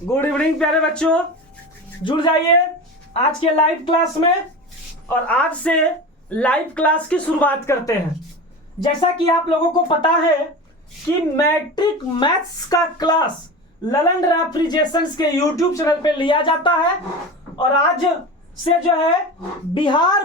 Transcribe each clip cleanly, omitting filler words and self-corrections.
Good evening प्यारे बच्चों, जुड़ जाइए आज के लाइव क्लास में। और आज से लाइव क्लास की शुरुआत करते हैं। जैसा कि आप लोगों को पता है कि मैट्रिक मैथ्स का क्लास ललन रेफ्रिजरेशंस के यूट्यूब चैनल पे लिया जाता है। और आज से जो है बिहार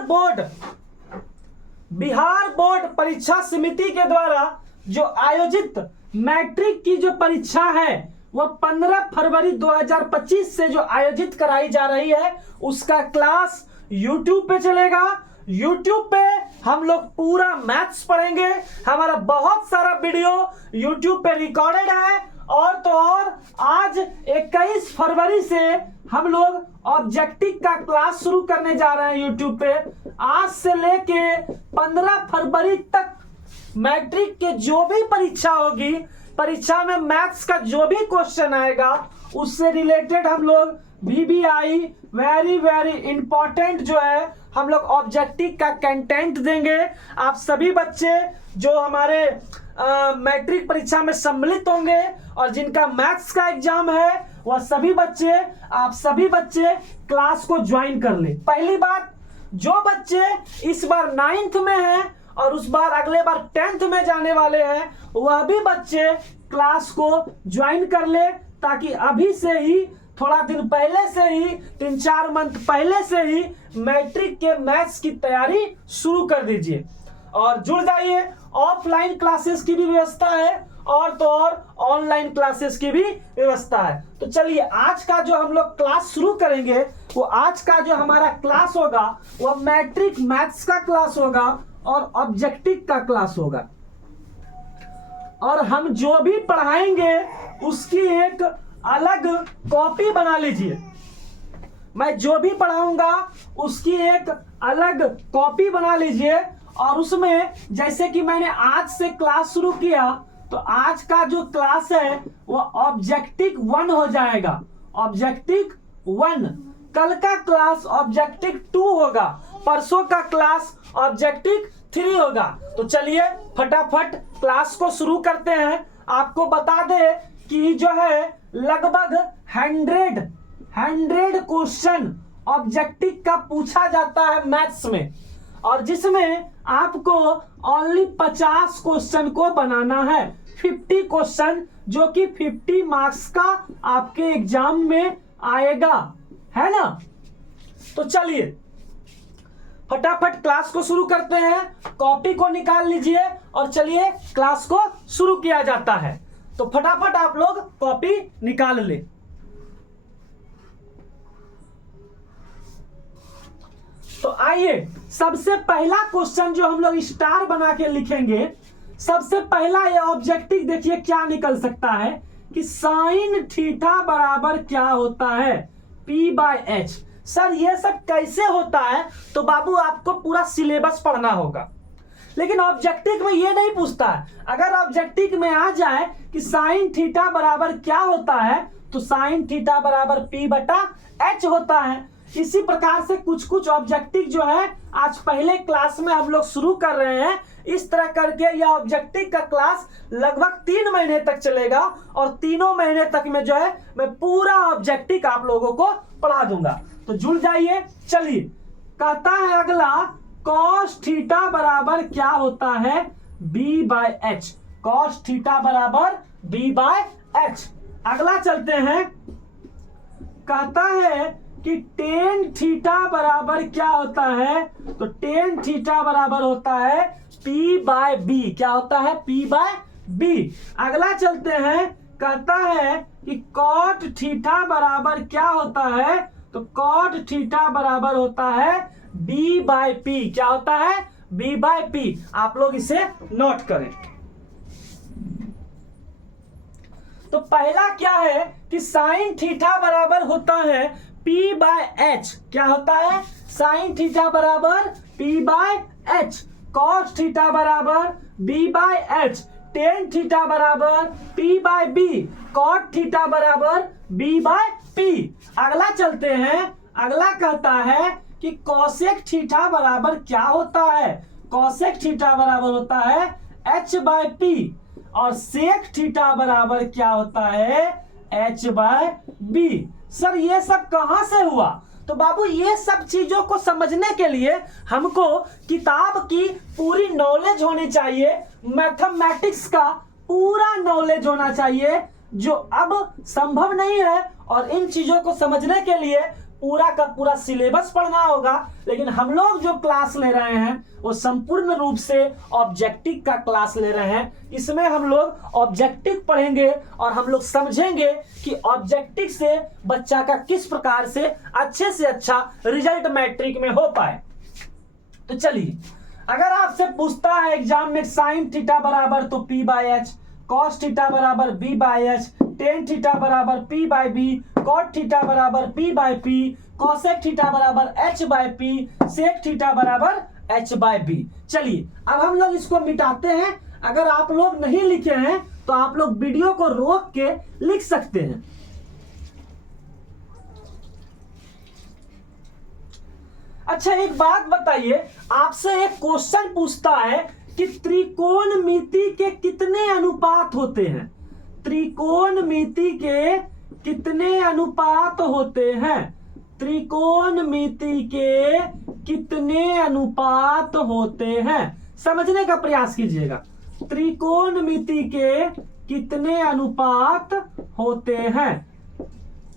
बोर्ड परीक्षा समिति के द्वारा जो आयोजित मैट्रिक की जो परीक्षा है वह 15 फरवरी 2025 से जो आयोजित कराई जा रही है उसका क्लास YouTube पे चलेगा। YouTube पे हम लोग पूरा मैथ्स पढ़ेंगे। हमारा बहुत सारा वीडियो YouTube पे रिकॉर्डेड है। और तो और आज 21 फरवरी से हम लोग ऑब्जेक्टिव का क्लास शुरू करने जा रहे हैं YouTube पे। आज से लेके 15 फरवरी तक मैट्रिक के जो भी परीक्षा होगी, परीक्षा में मैथ्स का जो भी क्वेश्चन आएगा उससे रिलेटेड हम लोग VBI वेरी इंपॉर्टेंट जो है हम लोग ऑब्जेक्टिव का कंटेंट देंगे। आप सभी बच्चे जो हमारे मैट्रिक परीक्षा में सम्मिलित होंगे और जिनका मैथ्स का एग्जाम है वह आप सभी बच्चे क्लास को ज्वाइन कर ले। पहली बात, जो बच्चे इस बार 9th में हैं और उस बार अगले बार 10th में जाने वाले हैं वह भी बच्चे क्लास को ज्वाइन कर ले, ताकि अभी से ही थोड़ा दिन पहले से ही 3-4 मंथ पहले से ही मैट्रिक के मैथ्स की तैयारी शुरू कर दीजिए। और जुड़ जाइए, ऑफलाइन क्लासेस की भी व्यवस्था है और तो और ऑनलाइन क्लासेस की भी व्यवस्था है। तो चलिए आज का जो हम लोग क्लास शुरू करेंगे वो आज का जो हमारा क्लास होगा वह मैट्रिक मैथ्स का क्लास होगा और ऑब्जेक्टिव का क्लास होगा। और हम जो भी पढ़ाएंगे उसकी एक अलग कॉपी बना लीजिए। मैं जो भी पढ़ाऊंगा उसकी एक अलग कॉपी बना लीजिए। और उसमें जैसे कि मैंने आज से क्लास शुरू किया तो आज का जो क्लास है वो ऑब्जेक्टिव 1 हो जाएगा। ऑब्जेक्टिव 1, कल का क्लास ऑब्जेक्टिव 2 होगा, परसों का क्लास ऑब्जेक्टिव 3 होगा। तो चलिए फटाफट क्लास को शुरू करते हैं। आपको बता दे कि जो है लगभग 100 क्वेश्चन ऑब्जेक्टिव का पूछा जाता है मैथ्स में, और जिसमें आपको ओनली 50 क्वेश्चन को बनाना है। 50 क्वेश्चन जो कि 50 मार्क्स का आपके एग्जाम में आएगा, है ना। तो चलिए फटाफट क्लास को शुरू करते हैं। कॉपी को निकाल लीजिए और चलिए क्लास को शुरू किया जाता है। तो फटाफट आप लोग कॉपी निकाल ले। तो आइए सबसे पहला क्वेश्चन जो हम लोग स्टार बना के लिखेंगे, सबसे पहला ये ऑब्जेक्टिव देखिए क्या निकल सकता है कि साइन थीटा बराबर क्या होता है, P/H। सर ये सब कैसे होता है? तो बाबू आपको पूरा सिलेबस पढ़ना होगा, लेकिन ऑब्जेक्टिव में ये नहीं पूछता है। अगर ऑब्जेक्टिव में आ जाए कि साइन थीटा बराबर क्या होता है तो साइन थीटा बराबर P/H होता है। इसी प्रकार से कुछ ऑब्जेक्टिव जो है आज पहले क्लास में हम लोग शुरू कर रहे हैं। इस तरह करके यह ऑब्जेक्टिव का क्लास लगभग 3 महीने तक चलेगा और 3 महीने तक में जो है मैं पूरा ऑब्जेक्टिव आप लोगों को पढ़ा दूंगा। तो जुड़ जाइए। चलिए कहता है अगला, cos थीटा बराबर क्या होता है, B/H। cos थीटा बराबर B/H। अगला चलते हैं, कहता है कि tan थीटा बराबर क्या होता है, तो tan थीटा बराबर होता है P/B। क्या होता है, P/B। अगला चलते हैं, कहता है कि cot थीटा बराबर क्या होता है, तो cot थीटा बराबर होता है B/P। क्या होता है, B/P। आप लोग इसे नोट करें। तो पहला क्या है कि साइन थीटा बराबर होता है P/H। क्या होता है, साइन थीटा बराबर P/H। cos थीटा बराबर B/H। tan थीटा बराबर P/B। cot थीटा बराबर B/P। अगला चलते हैं, अगला कहता है कि cosec थीटा बराबर क्या होता है, cosec थीटा बराबर होता है H/P। और sec थीटा बराबर क्या होता है, h/b। सर ये सब कहां से हुआ? तो बाबू ये सब चीजों को समझने के लिए हमको किताब की पूरी नॉलेज होनी चाहिए, मैथमेटिक्स का पूरा नॉलेज होना चाहिए, जो अब संभव नहीं है। और इन चीजों को समझने के लिए पूरा का पूरा सिलेबस पढ़ना होगा। लेकिन हम लोग जो क्लास ले रहे हैं वो संपूर्ण रूप से ऑब्जेक्टिव का क्लास ले रहे हैं। इसमें हम लोग ऑब्जेक्टिव पढ़ेंगे और हम लोग समझेंगे कि ऑब्जेक्टिव से बच्चा का किस प्रकार से अच्छे से अच्छा रिजल्ट मैट्रिक में हो पाए। तो चलिए, अगर आपसे पूछता है एग्जाम में साइन थीटा बराबर तो p/h, कॉस थीटा बराबर b/h, टेन थीटा बराबर p/b, कॉट थीटा बराबर p/p, कॉसेक थीटा बराबर h/p, सेक थीटा बराबर h/b। चलिए अब हम लोग इसको मिटाते हैं। अगर आप लोग नहीं लिखे हैं तो आप लोग वीडियो को रोक के लिख सकते हैं। अच्छा एक बात बताइए, आपसे एक क्वेश्चन पूछता है कि त्रिकोणमिति के कितने अनुपात होते हैं? त्रिकोणमिति के कितने अनुपात होते हैं? त्रिकोणमिति के कितने अनुपात होते हैं? समझने का प्रयास कीजिएगा। त्रिकोणमिति के कितने अनुपात होते हैं?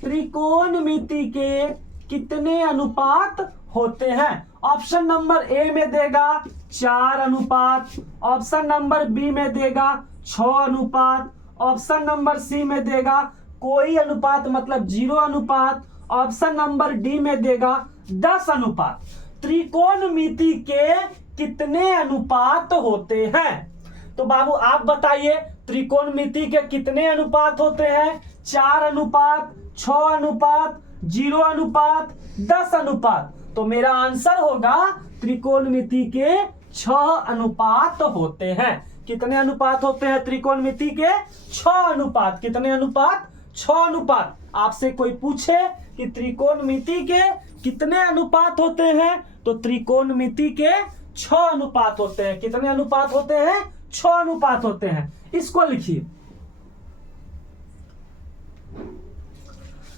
त्रिकोणमिति के कितने अनुपात होते हैं? ऑप्शन नंबर ए में देगा 4 अनुपात, ऑप्शन नंबर बी में देगा 6 अनुपात, ऑप्शन नंबर सी में देगा कोई अनुपात मतलब 0 अनुपात, ऑप्शन नंबर डी में देगा 10 अनुपात। त्रिकोणमिति के कितने अनुपात होते हैं? तो बाबू आप बताइए, त्रिकोणमिति के कितने अनुपात होते हैं? 4 अनुपात, 6 अनुपात, 0 अनुपात, 10 अनुपात। तो मेरा आंसर होगा त्रिकोणमिति के 6 अनुपात होते हैं। कितने अनुपात होते हैं त्रिकोणमिति के? 6 अनुपात। कितने अनुपात? 6 अनुपात। आपसे कोई पूछे कि त्रिकोणमिति के कितने अनुपात होते हैं, तो त्रिकोणमिति के 6 अनुपात होते हैं। कितने अनुपात होते हैं? 6 अनुपात होते हैं। इसको लिखिए।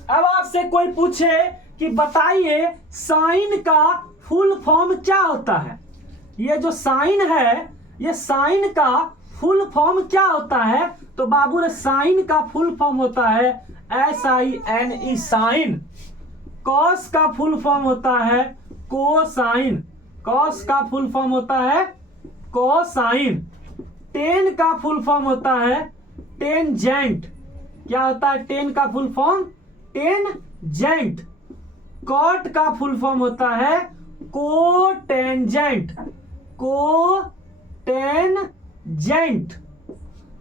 अब आपसे कोई पूछे कि बताइए साइन का फुल फॉर्म क्या होता है? ये जो साइन है, ये साइन का फुल फॉर्म क्या होता है? तो बाबू रे साइन का फुल फॉर्म होता है SINE साइन। कॉस का फुल फॉर्म होता है कोसाइन। कॉस का फुल फॉर्म होता है कोसाइन। टेन का फुल फॉर्म होता है टेंजेंट। क्या होता है टेन का फुल फॉर्म? टेंजेंट। कॉट का फुल फॉर्म होता है कोटेंजेंट। कोटेंजेंट।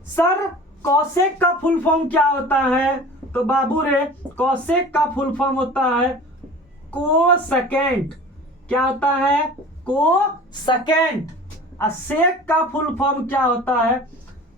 सर कॉसेक का फुल फॉर्म क्या होता है? तो बाबू रे कॉसेक का फुल फॉर्म होता है कोसेकेंट। क्या होता है? कोसेकेंट। और सेक का फुल फॉर्म क्या होता है?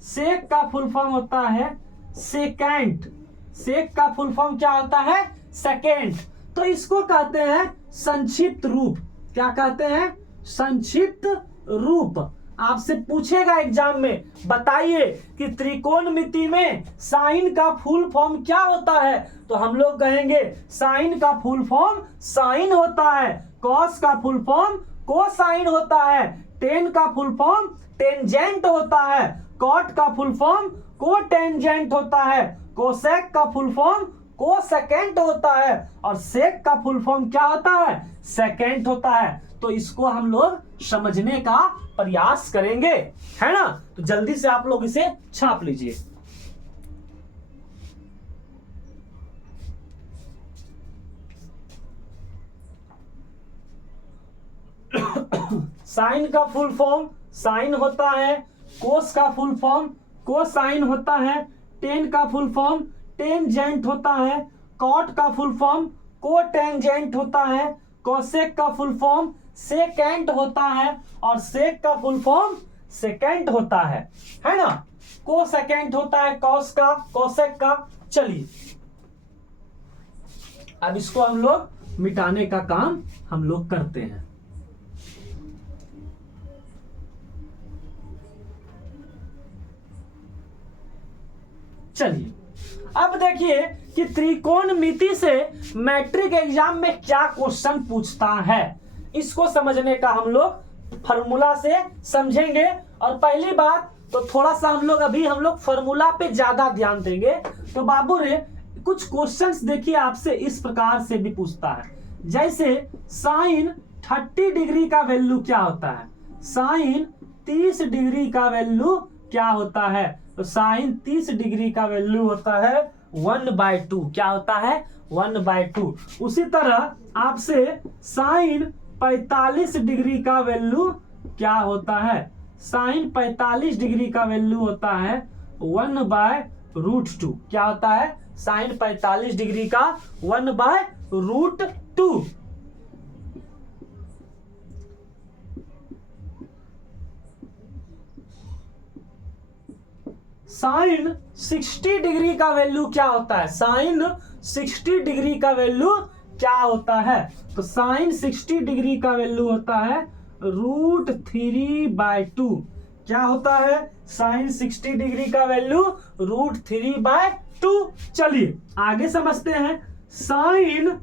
सेक का फुल फॉर्म होता है सेकेंड। सेक का फुल फॉर्म क्या होता है? सेकेंड। तो इसको कहते हैं संक्षिप्त रूप। क्या कहते हैं? संक्षिप्त रूप। आपसे पूछेगा एग्जाम में, बताइए कि त्रिकोणमिति में साइन का फुल फॉर्म क्या होता है? तो हम लोग कहेंगे साइन का फुल फॉर्म साइन होता है। कॉस का फुल फॉर्म कोसाइन होता है। टेन का फुल फॉर्म टेंजेंट होता है। कॉट का फुल फॉर्म कोटेंजेंट होता है। कोसेक का फुल फॉर्म कोसेकेंट होता है। और सेक का फुल फॉर्म क्या होता है? सेकेंट होता है। तो इसको हम लोग समझने का प्रयास करेंगे, है ना? तो जल्दी से आप लोग इसे छाप लीजिए। साइन का फुल फॉर्म साइन होता है। कोस का फुल फॉर्म कोसाइन होता है। टेन का फुल फॉर्म टेंजेंट होता है। कॉट का फुल फॉर्म कोटेंजेंट होता है। कोसेक का फुल फॉर्म सेकेंट होता है। और सेक का फुल फॉर्म सेकेंट होता है ना? कोसेकेंट होता है कॉस का, कोसेक का। चलिए अब इसको हम लोग मिटाने का काम हम लोग करते हैं। चलिए अब देखिए कि त्रिकोणमिति से मैट्रिक एग्जाम में क्या क्वेश्चन पूछता है, इसको समझने का हम लोग फॉर्मूला से समझेंगे। और पहली बात तो थोड़ा सा हम लोग फॉर्मूला पे ज्यादा ध्यान देंगे। तो बाबू रे कुछ क्वेश्चंस देखिए आपसे इस प्रकार से भी पूछता है, जैसे साइन 30 डिग्री का वैल्यू क्या होता है, साइन 30 डिग्री का वैल्यू क्या होता है। तो साइन 30 डिग्री का वैल्यू होता है 1/2। क्या होता है 1/2। उसी तरह आपसे साइन 45 डिग्री का वैल्यू क्या होता है, साइन 45 डिग्री का वैल्यू होता है 1/√2। क्या होता है साइन 45 डिग्री का 1/√2। साइन 60 डिग्री का वैल्यू क्या होता है, साइन 60 डिग्री का वैल्यू क्या होता है। तो साइन 60 डिग्री का वैल्यू होता है √3/2। क्या होता है साइन 60 डिग्री का वैल्यू √3/2। चलिए आगे समझते हैं। साइन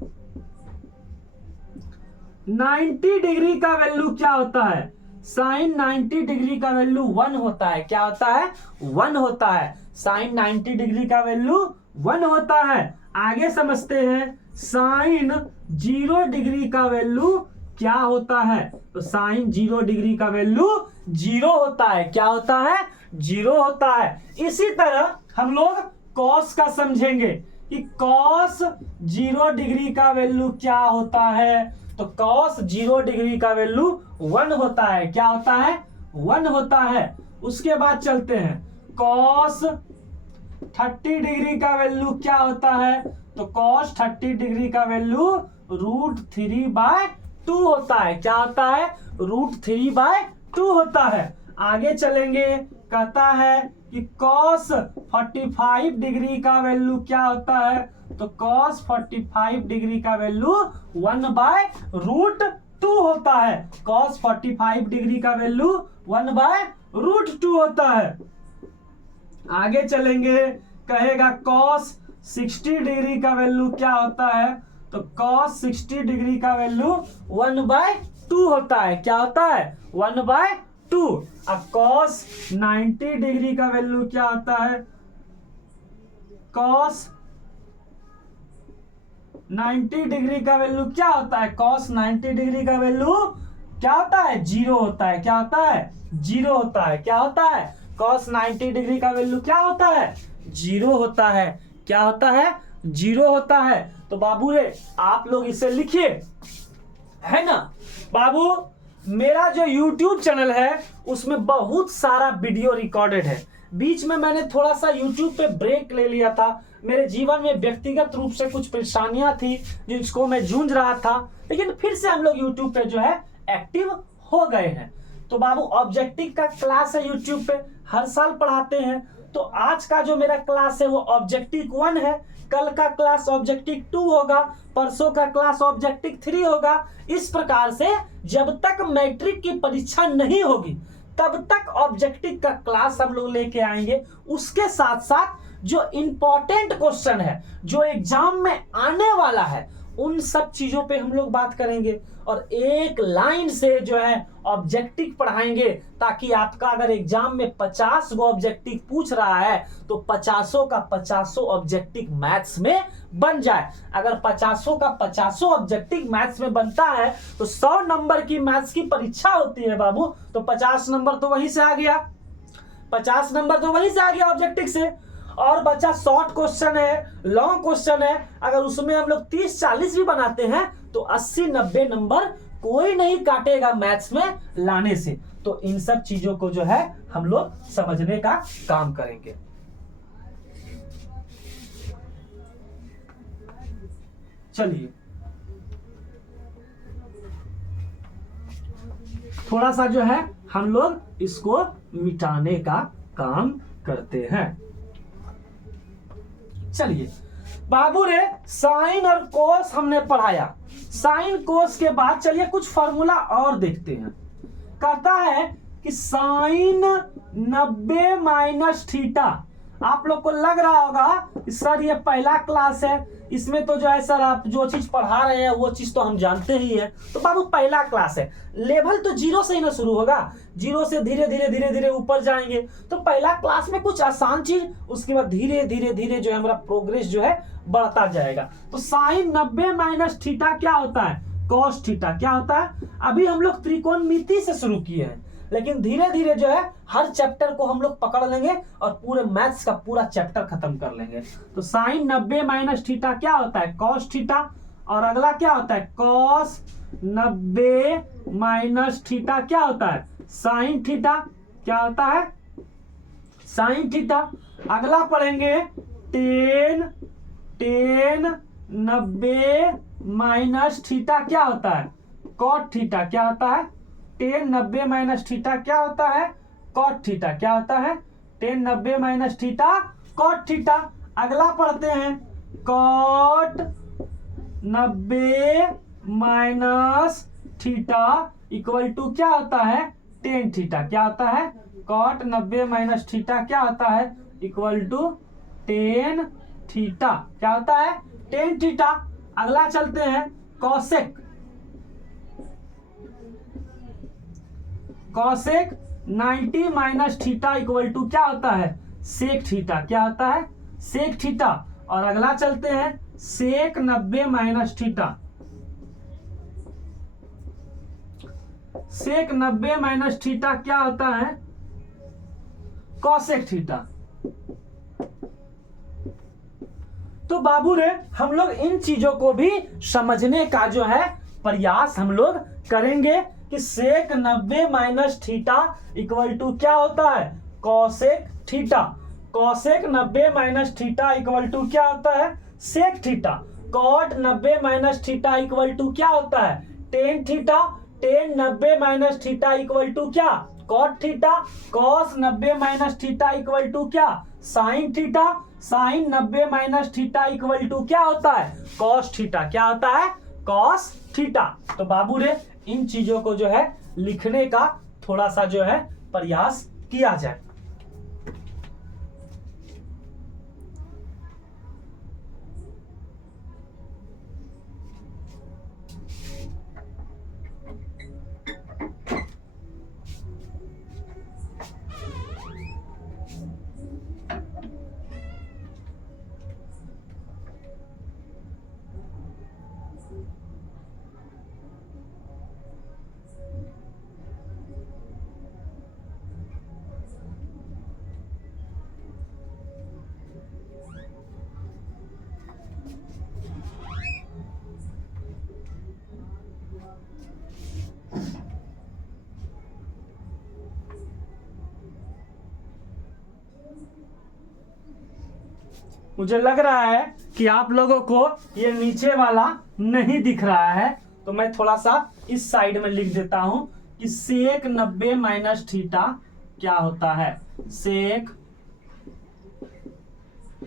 90 डिग्री का वैल्यू क्या होता है, साइन 90 डिग्री का वैल्यू 1 होता है। क्या होता है 1 होता है, साइन 90 डिग्री का वैल्यू 1 होता है। आगे समझते हैं साइन 0 डिग्री का वैल्यू क्या होता है। तो साइन 0 डिग्री का वैल्यू 0 होता है। क्या होता है 0 होता है। इसी तरह हम लोग कॉस का समझेंगे कि कॉस 0 डिग्री का वैल्यू क्या होता है। तो कॉस 0 डिग्री का वैल्यू 1 होता है। क्या होता है 1 होता है। उसके बाद चलते हैं कॉस 30 डिग्री का वैल्यू क्या होता है। तो कॉस 30 डिग्री का वैल्यू √3/2 होता है। क्या होता है √3/2 होता है। आगे चलेंगे, कहता है कि कॉस 45 डिग्री का वैल्यू क्या होता है। तो कॉस 45 डिग्री का वैल्यू 1/√2 होता है। कॉस 45 डिग्री का वैल्यू 1/√2 होता है। आगे चलेंगे, कहेगा कॉस 60 डिग्री का वैल्यू क्या होता है। तो कॉस 60 डिग्री का वैल्यू 1/2 होता है। क्या होता है 1/2। अब कॉस 90 डिग्री का वैल्यू क्या होता है। कॉस 90 डिग्री का वैल्यू क्या होता है, कॉस 90 डिग्री का वैल्यू क्या होता है 0 होता है। क्या होता है 0 होता है। क्या होता है कॉस 90 डिग्री का वैल्यू क्या होता है 0 होता है। क्या होता है 0 होता है। तो बाबू रे आप लोग इसे लिखिए, है ना। बाबू मेरा जो YouTube चैनल है उसमें बहुत सारा वीडियो रिकॉर्डेड है। बीच में मैंने थोड़ा सा YouTube पे ब्रेक ले लिया था, मेरे जीवन में व्यक्तिगत रूप से कुछ परेशानियां थी जिसको मैं जूझ रहा था, लेकिन फिर से हम लोग YouTube पे जो है एक्टिव हो गए हैं। तो बाबू ऑब्जेक्टिव का क्लास है YouTube पे, हर साल पढ़ाते हैं। तो आज का जो मेरा क्लास है वो ऑब्जेक्टिव 1 है, कल का क्लास ऑब्जेक्टिव 2 होगा, परसों का क्लास ऑब्जेक्टिव 3 होगा। इस प्रकार से जब तक मैट्रिक की परीक्षा नहीं होगी तब तक ऑब्जेक्टिव का क्लास हम लोग लेके आएंगे। उसके साथ साथ जो इंपॉर्टेंट क्वेश्चन है, जो एग्जाम में आने वाला है, उन सब चीजों पे हम लोग बात करेंगे और एक लाइन से जो है ऑब्जेक्टिव पढ़ाएंगे, ताकि आपका अगर एग्जाम में 50 गो ऑब्जेक्टिव पूछ रहा है तो 50 का 50 ऑब्जेक्टिव मैथ्स में बन जाए। अगर 50 का 50 ऑब्जेक्टिव मैथ्स में बनता है तो 100 नंबर की मैथ्स की परीक्षा होती है बाबू। तो 50 नंबर तो वहीं से आ गया, 50 नंबर तो वहीं से आ गया ऑब्जेक्टिव से। और बच्चा शॉर्ट क्वेश्चन है, लॉन्ग क्वेश्चन है, अगर उसमें हम लोग 30-40 भी बनाते हैं तो 80-90 नंबर कोई नहीं काटेगा मैथ्स में लाने से। तो इन सब चीजों को जो है हम लोग समझने का काम करेंगे। चलिए थोड़ा सा जो है हम लोग इसको मिटाने का काम करते हैं। चलिए बाबू रे साइन और कोस हमने पढ़ाया, साइन कोस के बाद चलिए कुछ फार्मूला और देखते हैं। कहता है कि साइन 90 माइनस थीटा आप लोग को लग रहा होगा सर ये पहला क्लास है, इसमें तो जो है सर आप जो चीज पढ़ा रहे हैं वो चीज तो हम जानते ही है। तो बाबू पहला क्लास है, लेवल तो जीरो से ही ना शुरू होगा, जीरो से धीरे धीरे धीरे धीरे ऊपर जाएंगे। तो पहला क्लास में कुछ आसान चीज, उसके बाद धीरे धीरे धीरे जो है हमारा प्रोग्रेस जो है बढ़ता जाएगा। तो साइन 90 माइनस थीटा क्या होता है, कॉस थीटा क्या होता है। अभी हम लोग त्रिकोणमिति से शुरू किए हैं, लेकिन धीरे धीरे जो है हर चैप्टर को हम लोग पकड़ लेंगे और पूरे मैथ्स का पूरा चैप्टर खत्म कर लेंगे। तो साइन 90 माइनस थीटा क्या होता है, कॉस थीटा। और अगला क्या होता है, कॉस 90 माइनस थीटा क्या होता है, साइन थीटा क्या होता है, साइन थीटा। अगला पढ़ेंगे टेन 90 माइनस थीटा क्या होता है, कॉट थीटा क्या होता है, टेन 90 माइनस थीटा क्या होता है, कॉट थीटा क्या होता है, tan 90 minus theta cot theta. अगला पढ़ते हैं cot 90 minus theta equal to क्या होता है, टेन थीटा क्या होता है, कॉट 90 माइनस थीटा क्या होता है, इक्वल टू टेन थीटा क्या होता है, टेन थीटा। अगला चलते हैं cosec, cosec 90 minus theta equal to क्या होता है, सेक थीटा क्या होता है, सेक थीटा। और अगला चलते हैं सेक 90 माइनस थीटा, सेक 90 माइनस थीटा क्या होता है, कॉसेक थीटा। तो बाबू रे हम लोग इन चीजों को भी समझने का जो है प्रयास हम लोग करेंगे कि sec 90 minus theta equal to क्या होता है, cosec theta. Cosec 90 minus theta equal to क्या होता है, sec theta. Cot 90 minus theta equal to क्या होता है, tan theta. Tan 90 minus theta equal to क्या, cot theta. Cos 90 minus theta equal to क्या, sine theta. Sine 90 minus theta equal to क्या होता है, कॉस थीटा क्या होता है, कॉस थीटा। तो बाबू रे इन चीजों को जो है लिखने का थोड़ा सा जो है प्रयास किया जाए। मुझे लग रहा है कि आप लोगों को ये नीचे वाला नहीं दिख रहा है, तो मैं थोड़ा सा इस साइड में लिख देता हूं कि सेक 90 माइनस थीटा क्या होता है, sec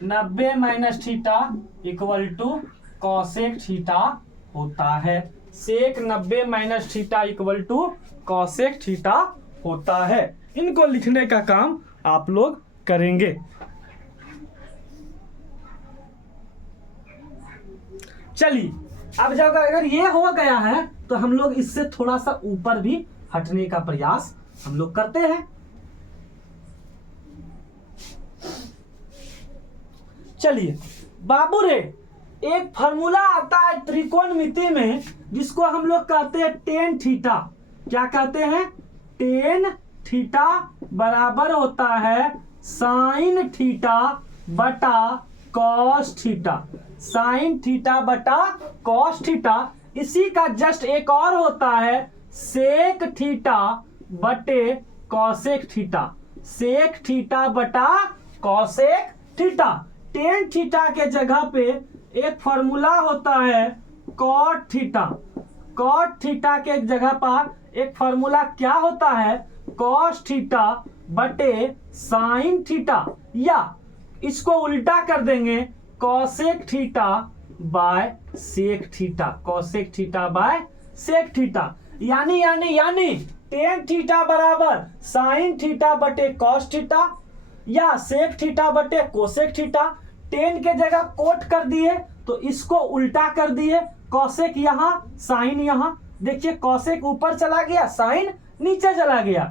90 minus theta equal to cosec theta होता है। Sec 90 minus theta equal to cosec theta होता है। इनको लिखने का काम आप लोग करेंगे। चलिए अब जब अगर ये हो गया है तो हम लोग इससे थोड़ा सा ऊपर भी हटने का प्रयास हम लोग करते हैं। चलिए बाबू रे एक फार्मूला आता है त्रिकोणमिति में जिसको हम लोग कहते हैं टेन थीटा। क्या कहते हैं, टेन थीटा बराबर होता है साइन थीटा बटा कॉस थीटा। साइन थीटा बटा कॉस थीटा। इसी का जस्ट एक और होता है सेक थीटा बटे कॉसेक थीटा। सेक थीटा बटा कॉसेक थीटा। टेन थीटा के जगह पे एक फॉर्मूला होता है कॉट थीटा। कॉट थीटा के जगह पर एक फॉर्मूला क्या होता है, कॉस थीटा बटे साइन थीटा, या इसको उल्टा कर देंगे cosec theta by sec theta. Cosec theta by sec theta. यानी टेन थीटा बराबर साइन थीटा बटे कॉस थीटा। या सेक थीटा बटे कोसेक थीटा। टेन के जगह कोट कर दिए तो इसको उल्टा कर दिए, कौसेक यहां साइन यहां। देखिए कौसेक ऊपर चला गया, साइन नीचे चला गया,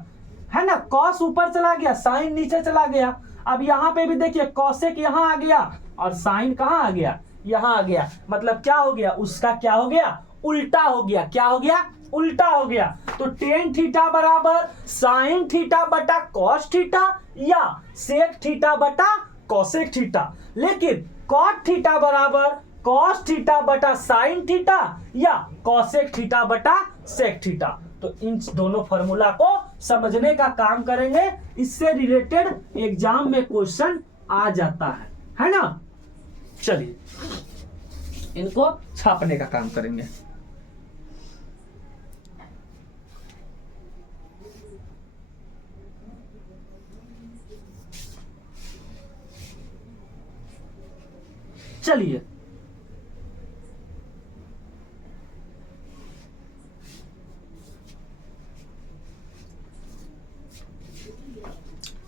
है ना। कॉस ऊपर चला गया, साइन नीचे चला गया। अब यहां पे भी देखिए कौसेक यहां आ गया और साइन कहां आ गया, यहां आ गया। मतलब क्या हो गया, उसका क्या हो गया, उल्टा हो गया। क्या हो गया, उल्टा हो गया। तो टेन थीटा बराबर साइन थीटा बटा कॉस थीटा या सेक थीटा बटा कौसेक थीटा। लेकिन कॉट थीटा बराबर कॉस थीटा बटा साइन थीटा या कौसेक थीटा बटा सेक थीटा। तो इन दोनों फॉर्मूला को समझने का काम करेंगे, इससे रिलेटेड एग्जाम में क्वेश्चन आ जाता है ना। चलिए इनको छापने का काम करेंगे।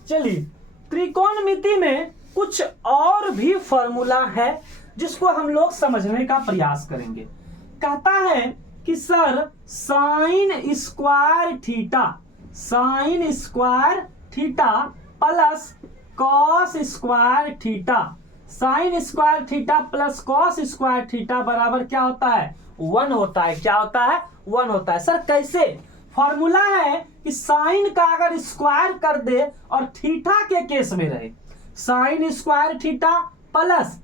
चलिए त्रिकोणमिति में कुछ और भी फॉर्मूला है जिसको हम लोग समझने का प्रयास करेंगे। कहता है कि sir sign square theta plus cos square theta, sign square theta plus cos square theta बराबर क्या होता है, 1 होता है। क्या होता है, 1 होता है। सर कैसे, फॉर्मूला है कि साइन का अगर स्क्वायर कर दे और थीटा के केस में रहे, sign square theta plus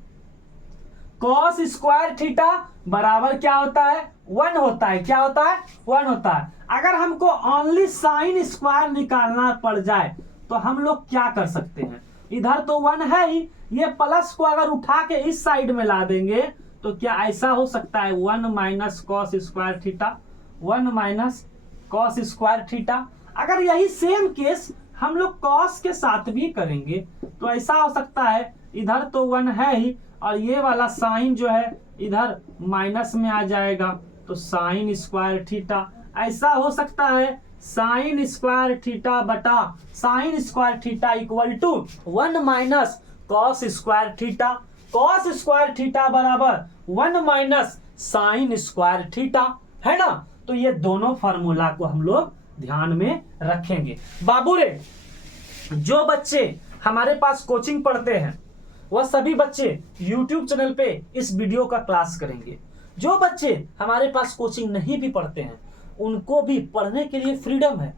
cos square theta बराबर क्या होता है, 1 होता है। क्या होता है, 1 होता है। अगर हमको ओनली साइन स्क्वायर निकालना पड़ जाए तो हम लोग क्या कर सकते हैं, इधर तो 1 है ही, ये प्लस को अगर उठा के इस साइड में ला देंगे तो क्या ऐसा हो सकता है 1 minus cos square theta, 1 minus cos square theta. अगर यही सेम केस हम लोग कॉस के साथ भी करेंगे तो ऐसा हो सकता है, इधर तो 1 है ही और ये वाला साइन जो है इधर माइनस में आ जाएगा तो साइन स्क्वायर थीटा। ऐसा हो सकता है साइन स्क्वायर थीटा बटा sine square theta equal to 1 minus cos square theta, cos square theta बराबर 1 माइनस साइन स्क्वायर थीटा, है ना। तो ये दोनों फार्मूला को हम लोग ध्यान में रखेंगे। बाबू रे, जो बच्चे हमारे पास कोचिंग पढ़ते हैं वह सभी बच्चे YouTube चैनल पे इस वीडियो का क्लास करेंगे। जो बच्चे हमारे पास कोचिंग नहीं भी पढ़ते हैं उनको भी पढ़ने के लिए फ्रीडम है,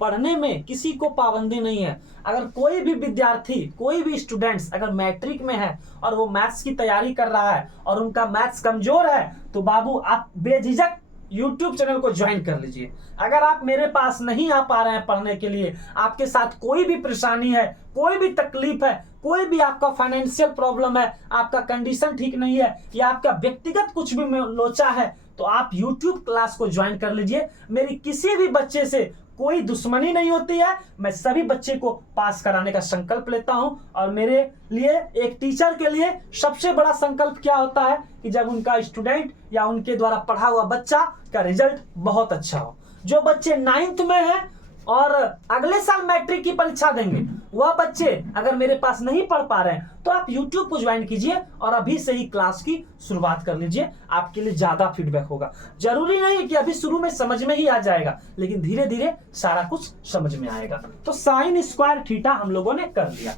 पढ़ने में किसी को पाबंदी नहीं है। अगर कोई भी विद्यार्थी, कोई भी स्टूडेंट्स अगर मैट्रिक में है और वो मैथ्स की तैयारी कर रहा है और उनका मैथ्स कमजोर है तो बाबू आप बेझिझक YouTube चैनल को ज्वाइन कर लीजिए। अगर आप मेरे पास नहीं आ पा रहे हैं पढ़ने के लिए, आपके साथ कोई भी परेशानी है, कोई भी तकलीफ है, कोई भी आपका फाइनेंशियल प्रॉब्लम है, आपका कंडीशन ठीक नहीं है या आपका व्यक्तिगत कुछ भी लोचा है तो आप YouTube क्लास को ज्वाइन कर लीजिए। मेरी किसी भी बच्चे से कोई दुश्मनी नहीं होती है, मैं सभी बच्चे को पास कराने का संकल्प लेता हूं। और मेरे लिए एक टीचर के लिए सबसे बड़ा संकल्प क्या होता है कि जब उनका स्टूडेंट या उनके द्वारा पढ़ा हुआ बच्चा का रिजल्ट बहुत अच्छा हो। जो बच्चे 9th में हैं और अगले साल मैट्रिक की परीक्षा देंगे, वह बच्चे अगर मेरे पास नहीं पढ़ पा रहे हैं तो आप YouTube को ज्वाइन कीजिए और अभी से ही क्लास की शुरुआत कर लीजिए। आपके लिए ज्यादा फीडबैक होगा। जरूरी नहीं है कि अभी शुरू में समझ में ही आ जाएगा, लेकिन धीरे धीरे सारा कुछ समझ में आएगा। तो साइन स्क्वायर थीटा हम लोगों ने कर लिया।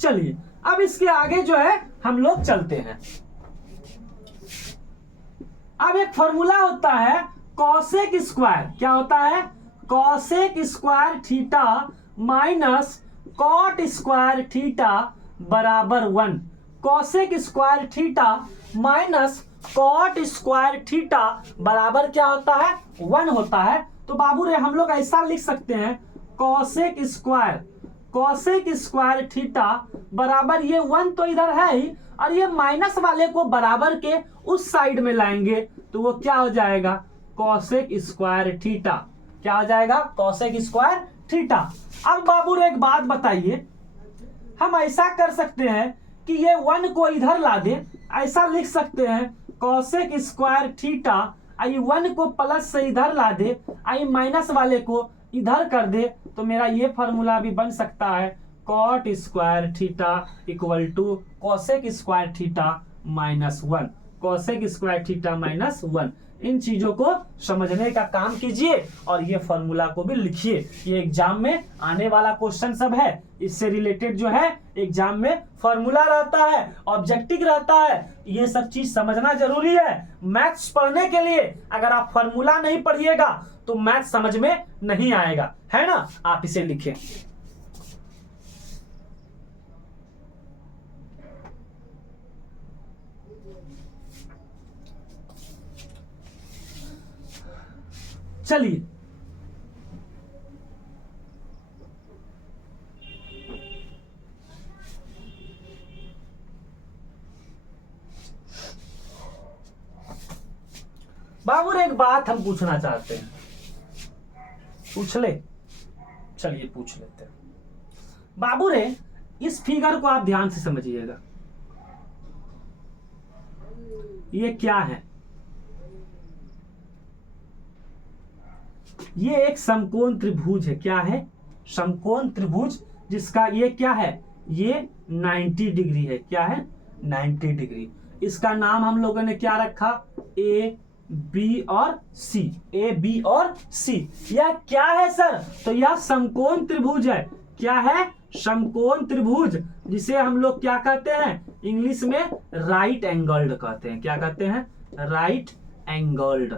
चलिए अब इसके आगे जो है हम लोग चलते हैं। अब एक फॉर्मूला होता है कॉसेक स्क्वायर। क्या होता है, cosec square theta minus cot square theta बराबर 1। Cosec square theta minus cot square theta बराबर क्या होता है, 1 होता है। तो बाबू रे हम लोग ऐसा लिख सकते हैं कॉसेक स्क्वायर थीटा बराबर ये 1 तो इधर है ही और ये माइनस वाले को बराबर के उस साइड में लाएंगे तो वो क्या हो जाएगा, कॉसेक स्क्वायर थीटा। क्या हो जाएगा, कॉसेक स्क्वायर थीटा। अब बाबू रे एक बात बताइए, हम ऐसा कर सकते हैं कि ये 1 को इधर ला दे, ऐसा लिख सकते हैं कॉसेक स्क्वायर थीटा, आई 1 को प्लस से इधर ला दे, आई माइनस वाले को इधर कर दे तो मेरा ये फार्मूला भी बन सकता है cot square theta equal to cosec square theta -1, cosec square theta -1। इन चीजों को समझने का काम कीजिए और ये फॉर्मूला को भी लिखिए। ये एग्जाम में आने वाला क्वेश्चन सब है, इससे रिलेटेड जो है एग्जाम में फॉर्मूला रहता है, ऑब्जेक्टिव रहता है। ये सब चीज समझना जरूरी है। मैथ्स पढ़ने के लिए अगर आप फॉर्मूला नहीं पढ़िएगा तो मैथ्स समझ में नहीं आएगा, है ना। आप इसे लिखें। चलिए बाबू एक बात हम पूछना चाहते हैं, पूछ ले। चलिए पूछ लेते हैं। बाबू रे इस फिगर को आप ध्यान से समझिएगा, ये क्या है? ये एक समकोण त्रिभुज है। क्या है? समकोण त्रिभुज, जिसका ये क्या है? ये 90 डिग्री है। क्या है? 90 डिग्री। इसका नाम हम लोगों ने क्या रखा? ए बी और सी। ए बी और सी। यह क्या है सर? तो यह समकोण त्रिभुज है। क्या है? समकोण त्रिभुज, जिसे हम लोग क्या कहते हैं इंग्लिश में? राइट एंगल्ड कहते हैं। क्या कहते हैं? राइट एंगल्ड,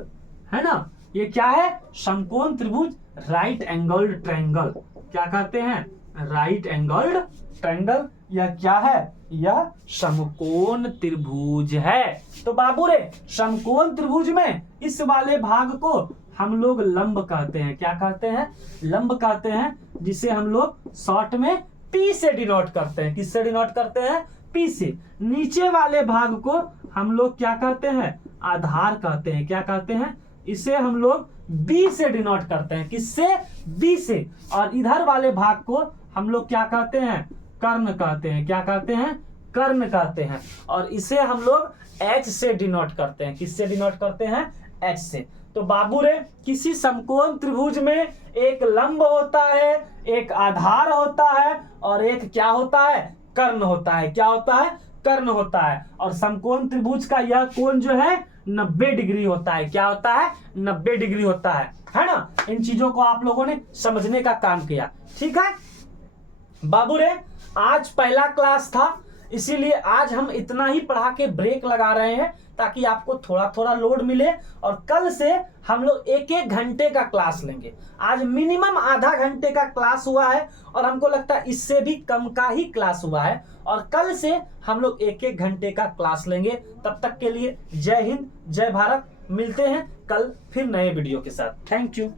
है ना। ये क्या है? समकोण त्रिभुज, राइट एंगल्ड ट्रायंगल। क्या कहते हैं? Right angled triangle. यह क्या है? यह समकोण त्रिभुज है। तो बाबू रे समकोण त्रिभुज में इस वाले भाग को हम लोग लंब कहते हैं। क्या कहते हैं? लंब कहते हैं, जिसे हम लोग शॉर्ट में पी से डिनोट करते हैं। किससे डिनोट करते हैं? पी से। नीचे वाले भाग को हम लोग क्या कहते हैं? आधार कहते हैं। क्या कहते हैं? इसे हम लोग बी से डिनोट करते हैं। किससे? बी से। और इधर वाले भाग को हम लोग क्या कहते हैं? कर्ण कहते हैं। क्या कहते हैं? कर्ण कहते हैं। और इसे हम लोग एच से डिनोट करते हैं। किससे डिनोट करते हैं? एच से। तो बाबू रे किसी समकोण त्रिभुज में एक लंब होता है, एक आधार होता है और एक क्या होता है? कर्ण होता है। क्या होता है? कर्ण होता है। और समकोण त्रिभुज का यह कोण जो है 90 डिग्री होता है। क्या होता है? 90 डिग्री होता है ना। इन चीजों को आप लोगों ने समझने का काम किया, ठीक है बाबू रे। आज पहला क्लास था, इसीलिए आज हम इतना ही पढ़ा के ब्रेक लगा रहे हैं, ताकि आपको थोड़ा थोड़ा लोड मिले। और कल से हम लोग एक एक घंटे का क्लास लेंगे। आज मिनिमम आधा घंटे का क्लास हुआ है और हमको लगता है इससे भी कम का ही क्लास हुआ है। और कल से हम लोग एक एक घंटे का क्लास लेंगे। तब तक के लिए जय हिंद, जय भारत। मिलते हैं कल फिर नए वीडियो के साथ। Thank you.